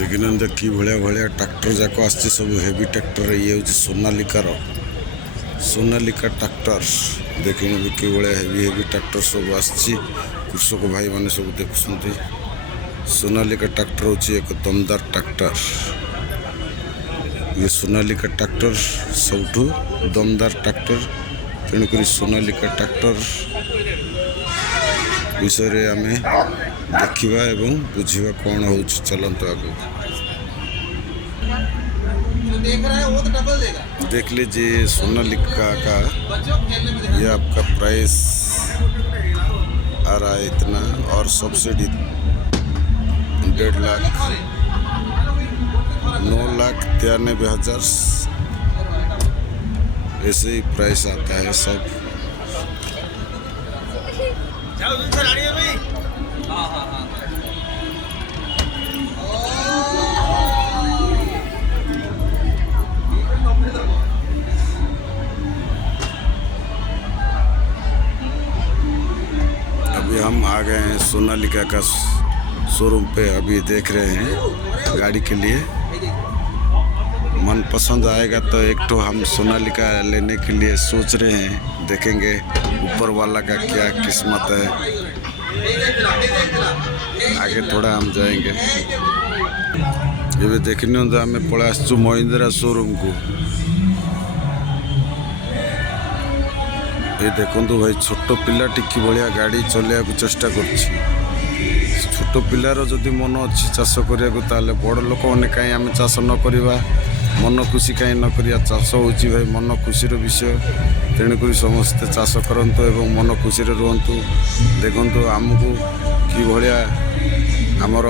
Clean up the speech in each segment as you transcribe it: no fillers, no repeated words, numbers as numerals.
देखिए कि भाया ट्रैक्टर जाक आस सब हेवी ट्रैक्टर ये हूँ सोनालिका ट्रैक्टर देखिए कि हेवी हेवी ट्रैक्टर सब आसी कृषक भाई मैंने सब देखुं सोनालिका ट्रैक्टर हूँ एक दमदार ट्रैक्टर ये सोनालिका ट्रैक्टर सबुठु दमदार ट्रैक्टर तेणुक सोनालिका ट्रैक्टर विषय आम देखा एवं बुझा कौन हो चलते आगे देख लीजिए सोनालिका का ये आपका प्राइस आ रहा है इतना और सब्सिडी 1.5 लाख 9,93,000 ऐसे ही प्राइस आता है सब। अभी हम आ गए हैं सोनालिका का शोरूम पे, अभी देख रहे हैं गाड़ी के लिए। मन पसंद आएगा तो एक तो हम सोनालिका लेने के लिए सोच रहे हैं, देखेंगे ऊपर वाला का क्या किस्मत है, आगे थोड़ा हम जाएंगे। ये भी देखने तो आम पड़ा आसु महिंद्रा शोरूम को। ये देखो भाई छोट पिला टिकी भाया गाड़ी चलिया चेष्टा कर छोट पिलार जदि मन अच्छी चाष करने ताले बड़ लोक मैंने कहीं आम चाष न करवा, मन खुशी कहीं न करिया। चाष हूँ भाई मन खुशीर विषय, तेणुक समस्ते चाष करंतु एवं मन खुशी रुहतु। देखु आमको कि भाया आमर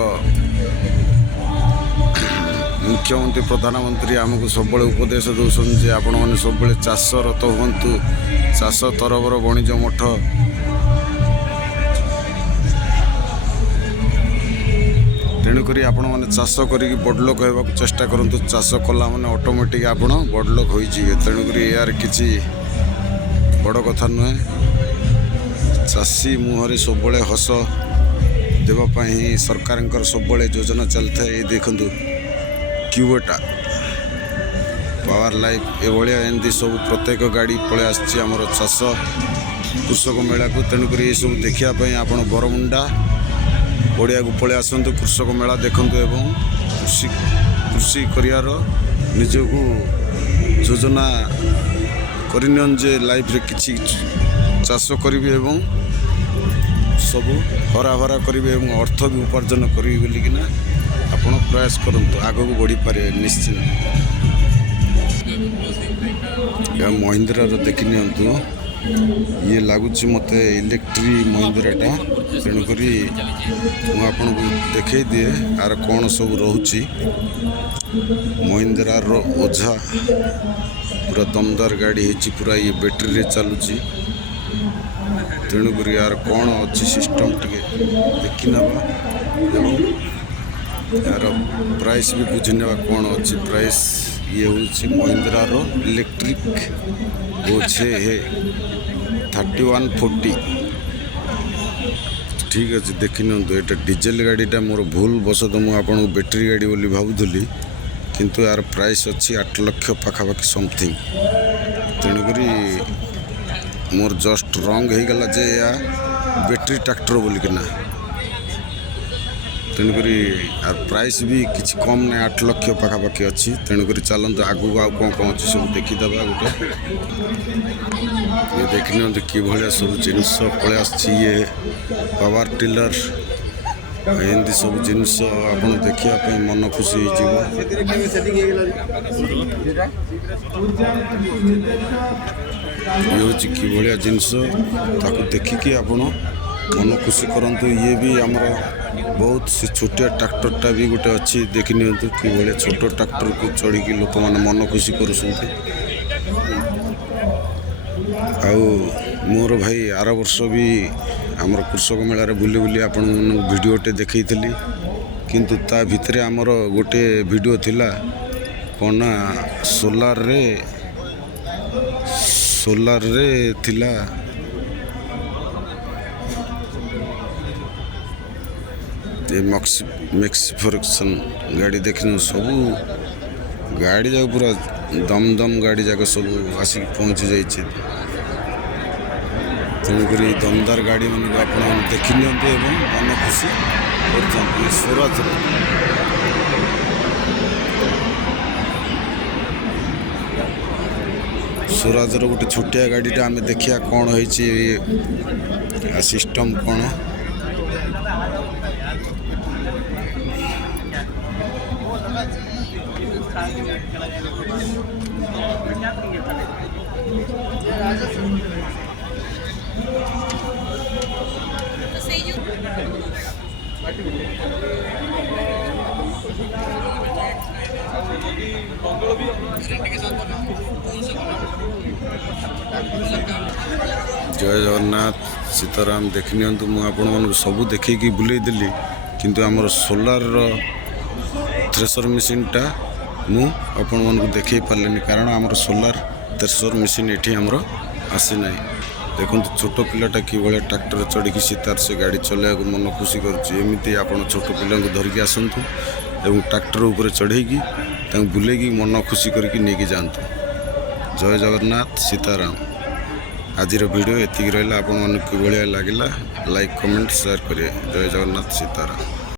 मुख्यमंत्री प्रधानमंत्री आमको सब उपदेश दौरान जे आपण मैंने सब चाषरत हूँ, चाष तरबर वाणिज्य मठ तेणुक आपण मैंने चाष करी बड़लोक होगा चेष्टा करूँ। चाष कला मैंने ऑटोमेटिक आप बड़लोक हो जाए, तेणुक यार किसी बड़ कथा नुहे। चाषी मुहर सब हस देवाई सरकार सब योजना चलता है। ये देखु क्यूबेटा पावर लाइफ ये एमती सब प्रत्येक गाड़ी पलि आमर चाष कृषक मेला को। तेणुक ये सब देखापी आप बरमुंडा पड़िया को पलि आसतु, कृषक मेला देखु एवं कृषि कर निजको योजना करजे लाइफ रे किछि चाष करी एवं सब हरा भरा करी एवं अर्थ भी उपार्जन करी बोलिकिना आपण प्रयास करूँ, आगू बढ़ी पारे निश्चित। या महिंद्रा देखी नियंतु ये लगुच मत इलेक्ट्रिक महिंद्राटा, तेणुक मुझे देखई दिए आर कौन सब रोची। महिंद्रा रो ओझा पूरा दमदार गाड़ी है, पूरा ये बैटेरी रे चलुची। तेणुक यार कौन अच्छी सिस्टम टे देखी नवा यार प्राइस भी बुझी ना कौन अच्छी प्राइस। ये हूँ महिंद्रा रो इलेक्ट्रिक ओझे है 3140 ठीक अच्छे। देखी नि ये डीजेल गाड़ीटा मोर भूल बस तो मुझे बैटेरी गाड़ी बोली भावुली, किंतु यार प्राइस अच्छी 8 लाख पाखापाखि समथिंग। तेणुक मोर जस्ट रंग हो गला जे या बैटेरी ट्रैक्टर बोलिकिना, तेणुक यार प्राइस भी किसी कम नहीं 8 लाख पाखापाखि अच्छी। तेणुक चलते आगू आउ कौन कौन अच्छी सब देखीदे गोटे। ये देखने कि भाया सब जिनस पलि आए पावर टिलर एमती सब जिनस आप देखापी मन खुशी हो। ये हूँ कि भाया जिनस ताकू देखिकी आप मन खुशी करंतु। ये भी आमर बहुत से छोटिया ट्रैक्टरटा भी गोटे अच्छी देखी नि कि भाया छोट ट्रैक्टर को चढ़ी लोक मैंने मन खुशी कर। मोर भाई आर वर्ष भी ଆମର କୃଷକ ମେଳାରେ ବୁଲି ବୁଲି ଆପଣମାନଙ୍କୁ ଭିଡ଼ିଓଟେ ଦେଖେଇଥିଲି, କିନ୍ତୁ ତା ଭିତରେ ଆମର ଗୋଟେ ଭିଡ଼ିଓ ଥିଲା କ'ଣ ନା ସୋଲାରରେ ଥିଲା ଏ ମ୍ୟାକ୍ସିଫରସନ୍ ଗାଡ଼ି ଦେଖିନୁ। ସବୁ ଗାଡ଼ି ଯାକ ପୁରା ଦମ ଗାଡ଼ି ଯାକ ସବୁ ଆସିକି ପହଞ୍ଚି ଯାଇଛି। ତେଣୁକରି ଦମଦାର ଗାଡ଼ିମାନଙ୍କୁ ଆପଣମାନେ ଦେଖିନିଅନ୍ତୁ ଏବଂ ମନ ଖୁସି କରିଥାନ୍ତୁ। ସ୍ୱରାଜର ଗୋଟେ ଛୋଟିଆ ଗାଡ଼ିଟା ଆମେ ଦେଖିବା କ'ଣ ହେଇଛି, ସିଷ୍ଟମ୍ କ'ଣ। ଜୟ ଜଗନ୍ନାଥ ସୀତାରାମ ଦେଖିନିଅନ୍ତୁ। ମୁଁ ଆପଣମାନଙ୍କୁ ସବୁ ଦେଖେଇକି ବୁଲେଇ ଦେଲି, କିନ୍ତୁ ଆମର ସୋଲାରର ଥ୍ରେସର ମେସିନ୍ଟା ମୁଁ ଆପଣମାନଙ୍କୁ ଦେଖେଇ ପାରିଲିନି, କାରଣ ଆମର ସୋଲାର ଥ୍ରେସର ମେସିନ୍ ଏଠି ଆମର ଆସିନାହିଁ। ଦେଖନ୍ତୁ ଛୋଟ ପିଲାଟା କିଭଳିଆ ଟ୍ରାକ୍ଟର ଚଢ଼ିକି ସେ ଗାଡ଼ି ଚଲେଇବାକୁ ମନ ଖୁସି କରୁଛି। ଏମିତି ଆପଣ ଛୋଟ ପିଲାଙ୍କୁ ଧରିକି ଆସନ୍ତୁ ଏବଂ ଟ୍ରାକ୍ଟର ଉପରେ ଚଢ଼େଇକି ତାଙ୍କୁ ବୁଲେଇକି ମନ ଖୁସି କରିକି ନେଇକି ଯାଆନ୍ତୁ। ଜୟ ଜଗନ୍ନାଥ ସୀତାରାମ। ଆଜିର ଭିଡ଼ିଓ ଏତିକି ରହିଲା। ଆପଣମାନଙ୍କୁ କିଭଳିଆ ଲାଗିଲା ଲାଇକ୍ କମେଣ୍ଟ ସେୟାର କରିବେ। ଜୟ ଜଗନ୍ନାଥ ସୀତାରାମ।